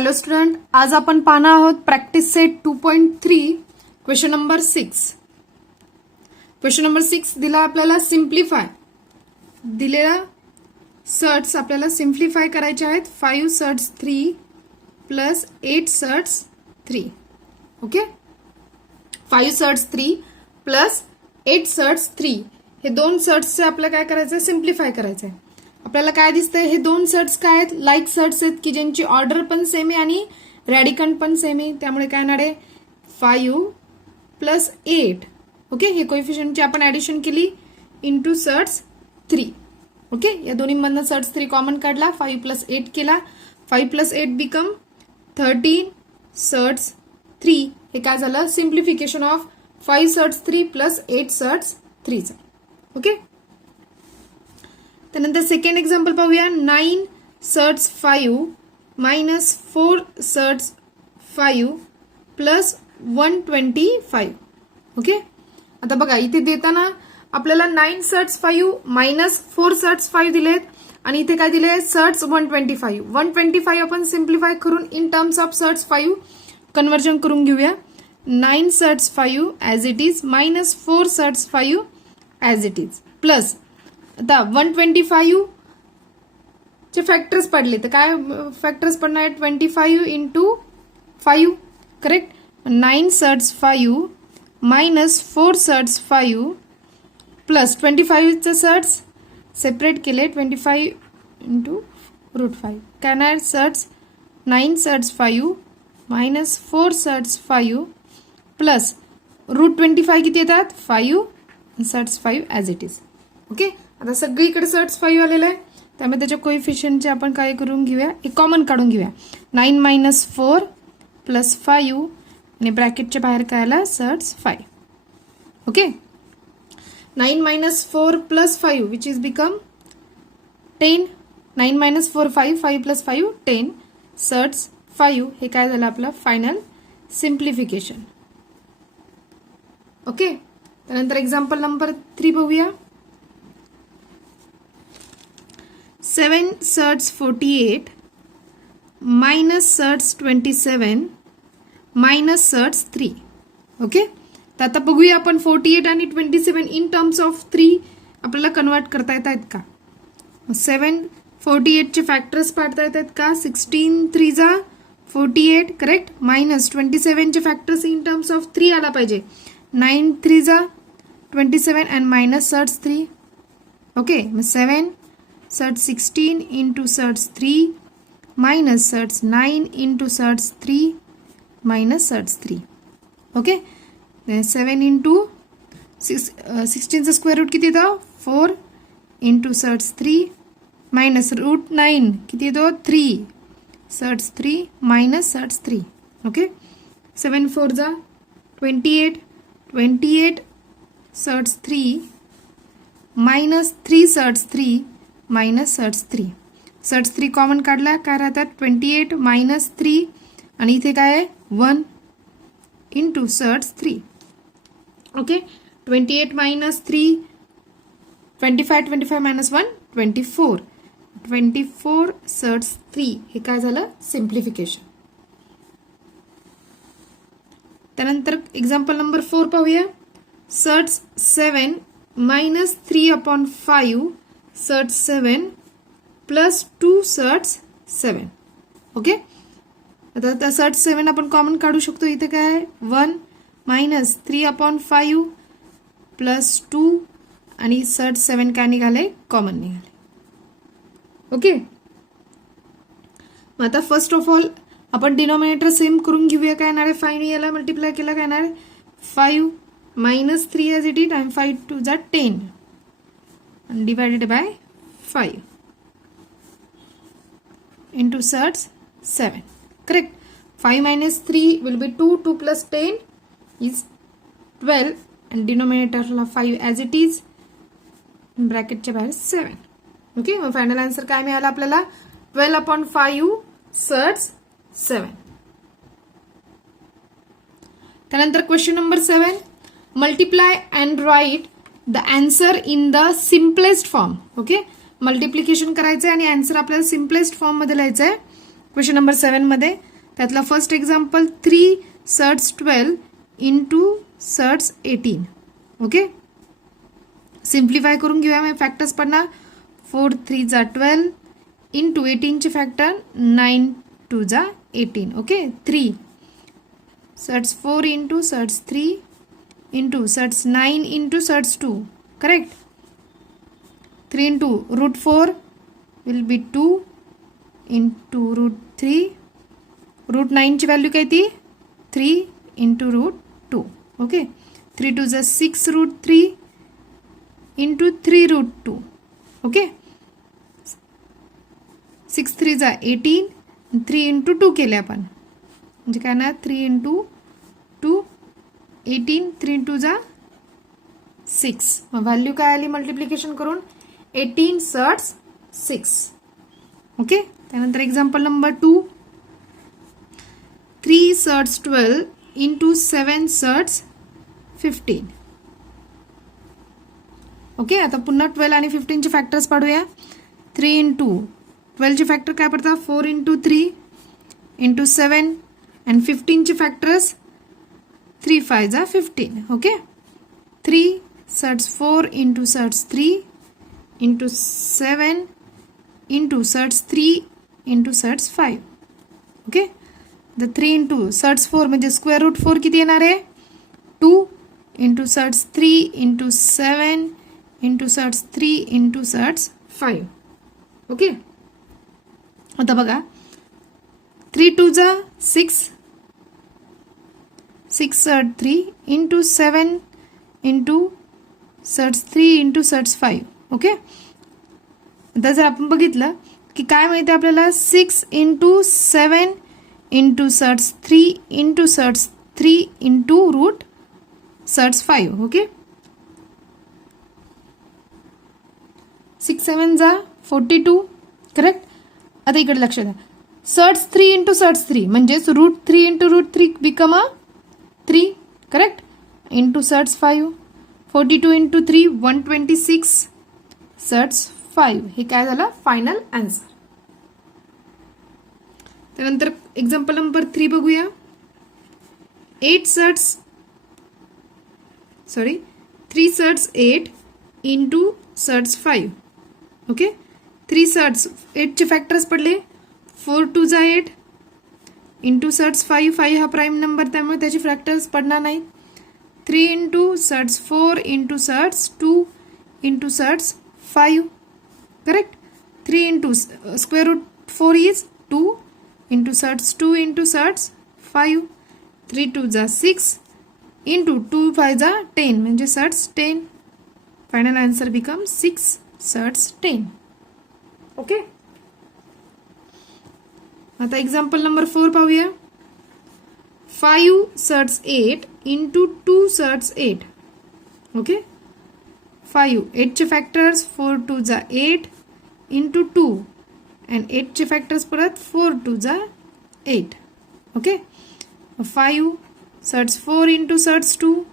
Hello student, आज आपण पाहणार आहोत practice set 2.3 question number 6. Question number 6 दिला आपल्याला सिम्प्लिफाय. दिलेला सर्ट्स आपल्याला सिम्प्लिफाय करायचे आहेत. 5 surds 3 plus 8 surds 3. Okay, 5 surds 3 plus 8 surds 3 हे दोन सर्ट्सचे आपल्याला काय करायचं आहे, सिम्प्लिफाय करायचं आहे. आपल्याला काय दिसतंय, हे दोन सर्ट्स काय आहेत, लाईक सर्ट्स आहेत की ज्यांची ऑर्डर पण सेम आहे आणि रॅडिकंट पण सेम आहे. त्यामुळे काय येणार आहे 5 प्लस 8. ओके, हे कोएफिशियंटची आपण ऍडिशन केली इंटू सर्ट्स 3. ओके, या दोन्हीमधनं सर्ट्स 3 कॉमन काढला, 5 प्लस 8 केला. 5 प्लस 8 बिकम 13 सर्ट्स 3. हे काय झालं, simplification of 5 surds 3 plus 8 surds 3. Okay, त्यानंतर सेकंड एक्झाम्पल पाहूया. 9 surds 5 minus 4 surds 5 plus 125. Okay, आता बघा इथे देताना आपल्याला 9 सर्ट्स 5 मायनस 4 सर्ट्स 5 दिलेत आणि इथे काय दिले, सर्ट्स 125. 125 आपण सिम्प्लिफाय करून in terms of surds 5 conversion करून घेऊया. 9 surds 5 as it is minus 4 surds 5 as it is plus आता 125 चे फॅक्टर्स पडले तर काय फॅक्टर्स पडणार आहे, 25 into 5. Correct. 9 surds 5 minus 4 surds 5 plus 25चे सर्ट्स सेपरेट केले, 25 इंटू √5. काय येणार surds 9 surds 5 minus 4 surds 5 plus √25 किती येतात 5 surds 5 as it is. Okay, आता सगळीकडे सर्ट्स 5 आलेलं आहे त्यामुळे त्याच्या कोएफिशियंटचे आपण काय करून घेऊया, एक कॉमन काढून घेऊया. 9 मायनस 4 प्लस 5 आणि ब्रॅकेटच्या बाहेर काय आला surds 5. Okay, 9 minus 4 plus 5 which is become 10. 9 minus 4 5 plus 5 10 surds 5. हे काय झालं आपलं फायनल सिम्प्लिफिकेशन. ओके, त्यानंतर एक्झाम्पल नंबर 3 बघूया. 7 सर्ट्स 48 minus surds 27 minus surds 3. Okay, तर आता बघूया आपण 48 आणि 27 इन टर्म्स ऑफ 3 आपल्याला कन्वर्ट करता येत आहेत का. 7 48 चे फॅक्टर्स पाडता येत आहेत का. 16 3 जा 48 करेक्ट, मायनस 27 चे फॅक्टर्स इन टर्म्स ऑफ 3 आला पाहिजे. 9 3 जा 27 अँड मायनस सर्ट्स 3. ओके, मग 7 surds 16 into surds 3 minus surds 9 into surds 3 minus surds 3. Okay, 7 into 16चं स्क्वेअर रूट किती येतं 4 इंटू सर्ट्स 3 मायनस √9 किती येतो 3 सर्ट्स 3 मायनस सर्ट्स 3. ओके, 7 4 जा 28 surds 3 minus 3 surds 3 minus surds 3. Surds 3 common काढला काय राहतात 28 मायनस 3 आणि इथे काय आहे 1 into surds 3. Okay, 28 minus 3 25 minus 1 24 surds 3. हे काय झालं सिम्प्लिफिकेशन. त्यानंतर एक्झाम्पल नंबर 4 पाहूया. Surds 7 minus 3/5 surds 7 plus 2 surds 7. Okay, आता सर्ट्स 7 आपण कॉमन काढू शकतो. इथे काय आहे 1 मायनस 3/5 प्लस 2 आणि सर्ट्स 7 काय निघाले कॉमन निघाले. ओके, मग आता फर्स्ट ऑफ ऑल आपण डिनॉमिनेटर सेम करून घेऊया. काय येणार आहे 5 याला मल्टिप्लाय केला काय येणार आहे 5 मायनस 3 ॲज इट इज आणि 5 2 जा 10 and divided by 5 into surds 7. Correct. 5 minus 3 will be 2. 2 plus 10 is 12 and denominator 5 as it is. Bracket च्या बाहेर 7. ओके, मग फायनल आन्सर काय मिळाला आपल्याला 12/5 सर्ट्स 7. त्यानंतर question number 7. Multiply and write the answer in the simplest form. Okay, multiplication करायचं आहे आणि आन्सर आपल्याला सिम्पलेस्ट फॉर्म मध्ये लिहायचं आहे क्वेश्चन नंबर 7 मध्ये. त्यातला first example 3 surds 12 into surds 18. Okay, simplify करून घेऊया. मग फॅक्टर्स पडणार 4 3 जा 12 इंटू 18 चे फॅक्टर 9 2 जा 18. Okay, 3 surds 4 into surds 3 into surds 9 into surds 2. Correct. 3 into root 4 will be 2 into root 3. root 9 ची व्हॅल्यू काय ती 3 into root 2. ओके, 3 2 जा 6 root 3 into 3 root 2. ओके, 6 3 जा 18, 3 into 2 केले आपण, म्हणजे काय ना 3 into 2 18, 3 2 जा 6. मग व्हॅल्यू काय आली मल्टिप्लिकेशन करून 18 सर्ट्स 6. ओके, त्यानंतर example number 2 3 surds 12 into 7 surds 15. Okay, आता पुन्हा 12 आणि 15 चे फॅक्टर्स पाडूया. 3 इंटू 12 चे फॅक्टर काय पडतात 4 इंटू 3 इंटू 7 आणि 15 चे फॅक्टर्स 3 5 जा 15. Okay, 3 surds 4 into surds 3 into 7 into surds 3 into surds 5. Okay, the 3 into surds 4 म्हणजे स्क्वेअर रूट 4 किती येणार आहे 2 into surds 3 into 7 into surds 3 into surds 5. Okay, आता बघा 3 2 जा 6 6 surd 3 into 7 into surds 3 into surds 5. Okay, आता जर आपण बघितलं की काय माहिती आपल्याला 6 into 7 into surds 3 into surds 3 into root surds 5. Okay, 6 7 जा 42. करेक्ट. आता इकडे लक्ष द्या, सर्ट्स 3 इंटू सर्ट्स 3 म्हणजेच root 3 into root 3 become a 3. Correct. Into surds 5, 42 into 3 126 surds 5. हे काय झालं फायनल आन्सर. त्यानंतर एक्झाम्पल नंबर 3 बघूया. 3 surds 8 into surds 5. Okay, 3 surds 8 चे फॅक्टर्स पडले 4 2 जा 8 इंटू सर्ट्स 5. 5 हा प्राईम नंबर त्यामुळे त्याचे फॅक्टर्स पडणार नाही. 3 into surds 4 into surds 2 into surds 5. Correct. 3 into square root 4 is 2 into surds 2 into surds 5. 3 2 जा 6 इंटू 2 5 जा 10 म्हणजे surds 10. Final answer become 6 surds 10. Okay, आता एक्झाम्पल नंबर 4 पाहूया. 5 सर्ट्स 8 इंटू 2 सर्ट्स 8. ओके, 5 8 चे फॅक्टर्स 4 2 जा 8 इंटू 2 अँड 8 चे factors परत 4 2 जा 8. Okay, 5 surds 4 into surds 2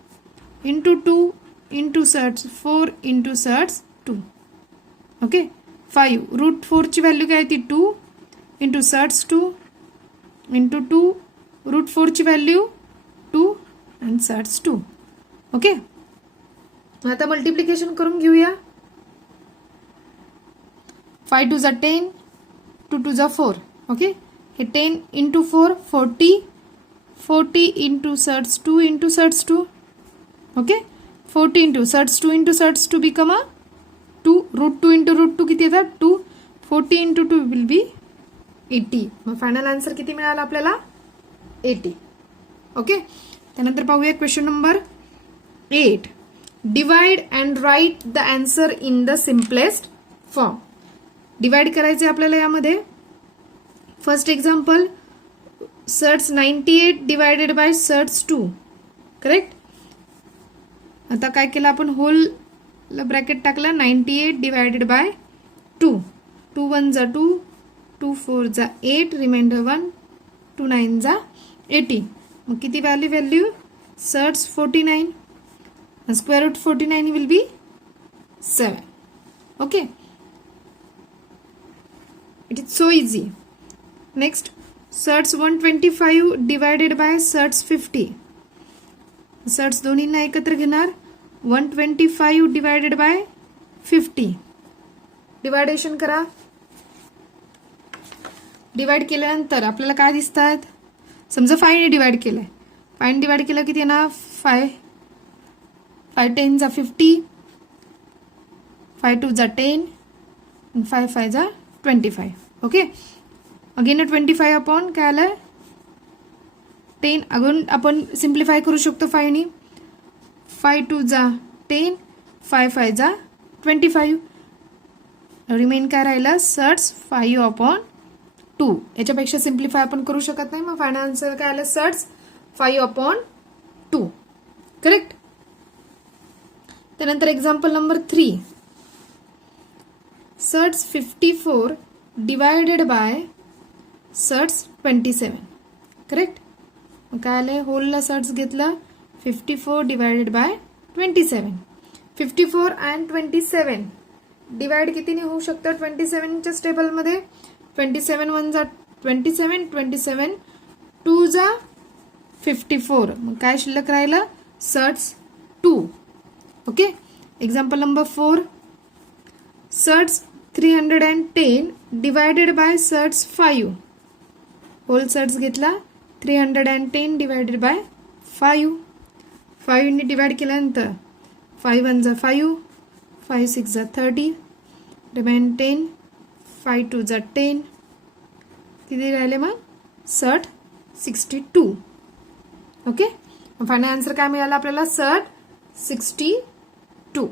into 2 into surds 4 into surds 2. Okay, 5 root 4 ची व्हॅल्यू काय ती 2 इंटू सर्ट्स 2 इंटू 2 रूट 4 ची व्हॅल्यू 2 अँड सर्ट्स 2. ओके, आता मल्टिप्लिकेशन करून घेऊया. 5 2 जा 10 2 2 जा 4. ओके, हे 10 into 4 40 40 into surds 2 into surds 2. Okay, 40 into surds 2 into surds 2 become a 2 root 2 into root 2 किती येतात 2. 40 इंटू 2 विल बी 80. मग फायनल आन्सर किती मिळाला आपल्याला 80. ओके, त्यानंतर पाहूया question number 8. Divide and write the answer in the simplest form. Divide करायचे आपल्याला यामध्ये. First example surds 98 divided by surds 2. Correct. आता काय केलं आपण होल ब्रॅकेट टाकला 98 डिवायडेड बाय 2. 2 1 जा 2 2 4 जा 8 रिमाइंडर 1 2 9 जा 18. मग किती value surds 49 square root 49 will be 7. Okay, it is so easy. Next surds 125 divided by surds 50. Surds दोन्हींना एकत्र घेणार. 125 डिवायडेड बाय 50. डिवायडेशन करा. डिवाइड केल्यानंतर आपल्याला काय दिसतात. समजा 5 ने डिवाइड केलंय. 5 ने डिवाइड केलं किती येणार. 5 10 जा 50. 5 2 जा 10. 5 5 जा 25. ओके. अगेन 25 अपॉन काय आलंय 10. अगून आपण सिम्प्लिफाय करू शकतो 5 ने. 5 2 जा 10. 5 5 जा 25. रिमेन काय राहिलं सर्ट्स 5 अपॉन 2. याच्यापेक्षा सिम्प्लिफाय आपण करू शकत नाही. मग फायनल आन्सर काय आलं सर्ट्स 5 अपॉन 2. करेक्ट. त्यानंतर example number 3. Surds 54 divided by surds 27. Correct. मग काय आलंय होलला सर्ट्स घेतलं. 54 डिवायडेड बाय 27. 54 अँड 27 डिवाइड कितीने होऊ शकतं 27च्या टेबलमध्ये. 27 1 जा 27. 27 2 जा 54. मग काय शिल्लक राहिलं surds 2. Okay. Example number 4. Surds 310 divided by surds 5. Whole surds घेतला. 310 डिवायडेड बाय 5. 5 ने डिवाइड केल्यानंतर 5 1 जा 5. 5 6 जा 30. रिमेन 10. 5 2 जा 10. किती राहिले मग सर्ट 62. ओके. फायनल आन्सर काय मिळाला आपल्याला सर्ट 62.